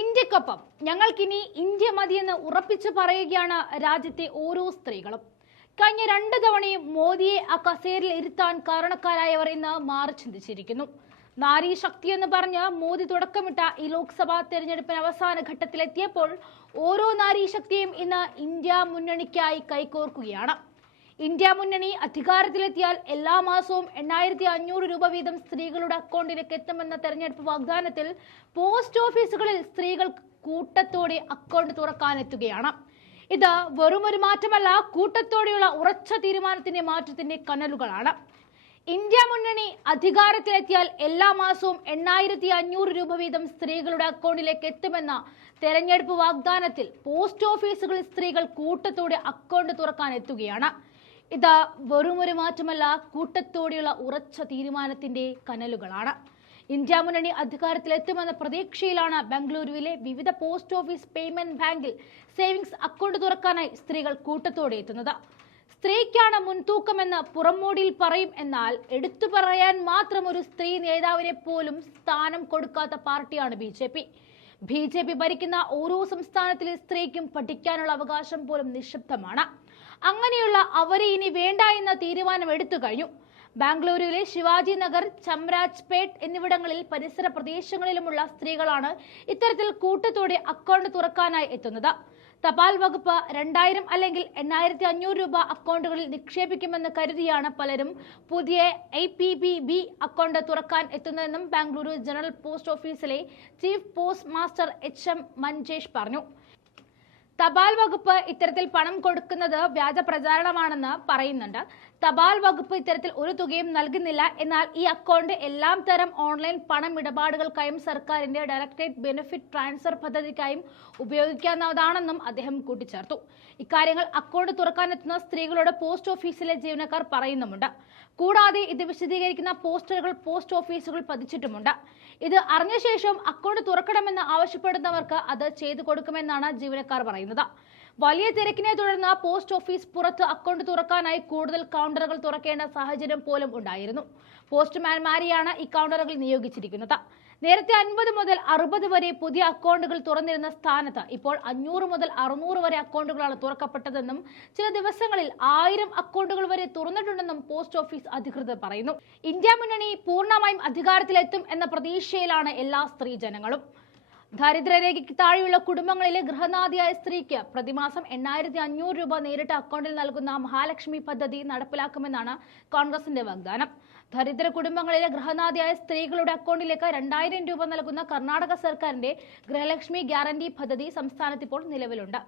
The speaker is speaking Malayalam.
ഇന്ത്യക്കൊപ്പം. ഞങ്ങൾക്കിനി ഇന്ത്യ മതിയെന്ന് ഉറപ്പിച്ചു പറയുകയാണ് രാജ്യത്തെ ഓരോ സ്ത്രീകളും. കഴിഞ്ഞ രണ്ട് തവണയും മോദിയെ ആ കസേരയിൽ ഇരുത്താൻ കാരണക്കാരായവർ ഇന്ന് മാറി ചിന്തിച്ചിരിക്കുന്നു. നാരി ശക്തി എന്ന് പറഞ്ഞ് മോദി തുടക്കമിട്ട ഈ ലോക്സഭാ തെരഞ്ഞെടുപ്പിന് അവസാന ഘട്ടത്തിലെത്തിയപ്പോൾ ഓരോ നാരീ ശക്തിയും ഇന്ന് ഇന്ത്യ മുന്നണിക്കായി കൈകോർക്കുകയാണ്. ഇന്ത്യ മുന്നണി അധികാരത്തിലെത്തിയാൽ എല്ലാ മാസവും എണ്ണായിരത്തി അഞ്ഞൂറ് രൂപ വീതം സ്ത്രീകളുടെ അക്കൗണ്ടിലേക്ക് എത്തുമെന്ന തെരഞ്ഞെടുപ്പ് വാഗ്ദാനത്തിൽ പോസ്റ്റ് ഓഫീസുകളിൽ സ്ത്രീകൾ കൂട്ടത്തോടെ അക്കൗണ്ട് തുറക്കാനെത്തുകയാണ്. ഇത് വെറും ഒരു മാറ്റമല്ല കൂട്ടത്തോടെയുള്ള ഉറച്ച തീരുമാനത്തിന്റെ മാറ്റത്തിന്റെ കനലുകളാണ്. ഇന്ത്യ മുന്നണി അധികാരത്തിലെത്തിയാൽ എല്ലാ മാസവും എണ്ണായിരത്തി അഞ്ഞൂറ് രൂപ വീതം സ്ത്രീകളുടെ അക്കൗണ്ടിലേക്ക് എത്തുമെന്ന തെരഞ്ഞെടുപ്പ് വാഗ്ദാനത്തിൽ പോസ്റ്റ് ഓഫീസുകളിൽ സ്ത്രീകൾ കൂട്ടത്തോടെ അക്കൗണ്ട് തുറക്കാൻ എത്തുകയാണ് ഇത് ഒരു മാറ്റമല്ല കൂട്ടത്തോടെയുള്ള ഉറച്ച തീരുമാനത്തിന്റെ കനലുകളാണ്. ഇന്ത്യ മുന്നണി അധികാരത്തിലെത്തുമെന്ന പ്രതീക്ഷയിലാണ് ബംഗളൂരുവിലെ വിവിധ പോസ്റ്റ് ഓഫീസ് പേയ്മെന്റ് ബാങ്കിൽ സേവിങ്സ് അക്കൗണ്ട് തുറക്കാനായി സ്ത്രീകൾ കൂട്ടത്തോടെ എത്തുന്നത്. സ്ത്രീക്കാണ് മുൻതൂക്കമെന്ന് പുറമോടിയിൽ പറയും. എന്നാൽ എടുത്തു പറയാൻ മാത്രം ഒരു സ്ത്രീ നേതാവിനെ പോലും സ്ഥാനം കൊടുക്കാത്ത പാർട്ടിയാണ് B J P. B J P ഭരിക്കുന്ന ഓരോ സംസ്ഥാനത്തിലെ സ്ത്രീക്കും പഠിക്കാനുള്ള അവകാശം പോലും നിശബ്ദമാണ്. അങ്ങനെയുള്ള അവരെ ഇനി വേണ്ട എന്ന തീരുമാനം എടുത്തു കഴിഞ്ഞു. ബാംഗ്ലൂരുവിലെ ശിവാജി നഗർ ചമ്രാജ്പേട്ട് എന്നിവിടങ്ങളിൽ പരിസര പ്രദേശങ്ങളിലുമുള്ള സ്ത്രീകളാണ് ഇത്തരത്തിൽ കൂട്ടത്തോടെ അക്കൗണ്ട് തുറക്കാനായി എത്തുന്നത്. തപാൽ വകുപ്പ് രണ്ടായിരം അല്ലെങ്കിൽ എണ്ണായിരത്തി അഞ്ഞൂറ് രൂപ അക്കൗണ്ടുകളിൽ നിക്ഷേപിക്കുമെന്ന് കരുതിയാണ് പലരും പുതിയ I P B B account തുറക്കാൻ എത്തുന്നതെന്നും ബാംഗ്ലൂരു ജനറൽ പോസ്റ്റ് ഓഫീസിലെ chief post master H M Manjesh പറഞ്ഞു. തപാൽ വകുപ്പ് ഇത്തരത്തിൽ പണം കൊടുക്കുന്നത് വ്യാജ പ്രചാരണമാണെന്ന് പറയുന്നുണ്ട്. തപാൽ വകുപ്പ് ഇത്തരത്തിൽ ഒരു തുകയും നൽകുന്നില്ല. എന്നാൽ ഈ അക്കൗണ്ട് എല്ലാം തരം ഓൺലൈൻ പണം ഇടപാടുകൾക്കായും സർക്കാരിന്റെ ഡയറക്ടറേറ്റ് ബെനിഫിറ്റ് ട്രാൻസ്ഫർ പദ്ധതിക്കായും ഉപയോഗിക്കാവുന്നതാണെന്നും അദ്ദേഹം കൂട്ടിച്ചേർത്തു. ഇക്കാര്യങ്ങൾ അക്കൗണ്ട് തുറക്കാനെത്തുന്ന സ്ത്രീകളോട് പോസ്റ്റ് ഓഫീസിലെ ജീവനക്കാർ പറയുന്നുമുണ്ട്. കൂടാതെ ഇത് വിശദീകരിക്കുന്ന പോസ്റ്ററുകൾ പോസ്റ്റ് ഓഫീസുകൾ പതിച്ചിട്ടുമുണ്ട്. ഇത് അറിഞ്ഞ ശേഷം അക്കൗണ്ട് തുറക്കണമെന്ന് ആവശ്യപ്പെടുന്നവർക്ക് അത് ചെയ്തു കൊടുക്കുമെന്നാണ് ജീവനക്കാർ പറയുന്നത്. വലിയ തിരക്കിനെ തുടർന്ന് പോസ്റ്റ് ഓഫീസ് പുറത്ത് അക്കൗണ്ട് തുറക്കാനായി കൂടുതൽ കൗണ്ടറുകൾ തുറക്കേണ്ട സാഹചര്യം പോലും ഉണ്ടായിരുന്നു. പോസ്റ്റ്മാൻമാരെയാണ് ഈ കൗണ്ടറുകൾ നിയോഗിച്ചിരിക്കുന്നത്. നേരത്തെ അൻപത് മുതൽ അറുപത് വരെ പുതിയ അക്കൗണ്ടുകൾ തുറന്നിരുന്ന സ്ഥാനത്ത് ഇപ്പോൾ അഞ്ഞൂറ് മുതൽ അറുന്നൂറ് വരെ അക്കൗണ്ടുകളാണ് തുറക്കപ്പെട്ടതെന്നും ചില ദിവസങ്ങളിൽ ആയിരം അക്കൗണ്ടുകൾ വരെ തുറന്നിട്ടുണ്ടെന്നും പോസ്റ്റ് ഓഫീസ് അധികൃതർ പറയുന്നു. ഇന്ത്യ മുന്നണി പൂർണമായും അധികാരത്തിലെത്തും എന്ന പ്രതീക്ഷയിലാണ് എല്ലാ സ്ത്രീജനങ്ങളും ദാരിദ്ര്യരേഖയ്ക്ക് താഴെയുള്ള കുടുംബങ്ങളിലെ ഗൃഹനാഥിയായ സ്ത്രീക്ക് പ്രതിമാസം എണ്ണായിരത്തി അഞ്ഞൂറ് രൂപ നേരിട്ട് അക്കൗണ്ടിൽ നൽകുന്ന മഹാലക്ഷ്മി പദ്ധതി നടപ്പിലാക്കുമെന്നാണ് കോൺഗ്രസിന്റെ വാഗ്ദാനം. ദരിദ്ര കുടുംബങ്ങളിലെ ഗൃഹനാഥിയായ സ്ത്രീകളുടെ അക്കൗണ്ടിലേക്ക് രണ്ടായിരം രൂപ നൽകുന്ന കർണാടക സർക്കാരിന്റെ ഗൃഹലക്ഷ്മി ഗ്യാരണ്ടി പദ്ധതി സംസ്ഥാനത്ത് ഇപ്പോൾ നിലവിലുണ്ട്.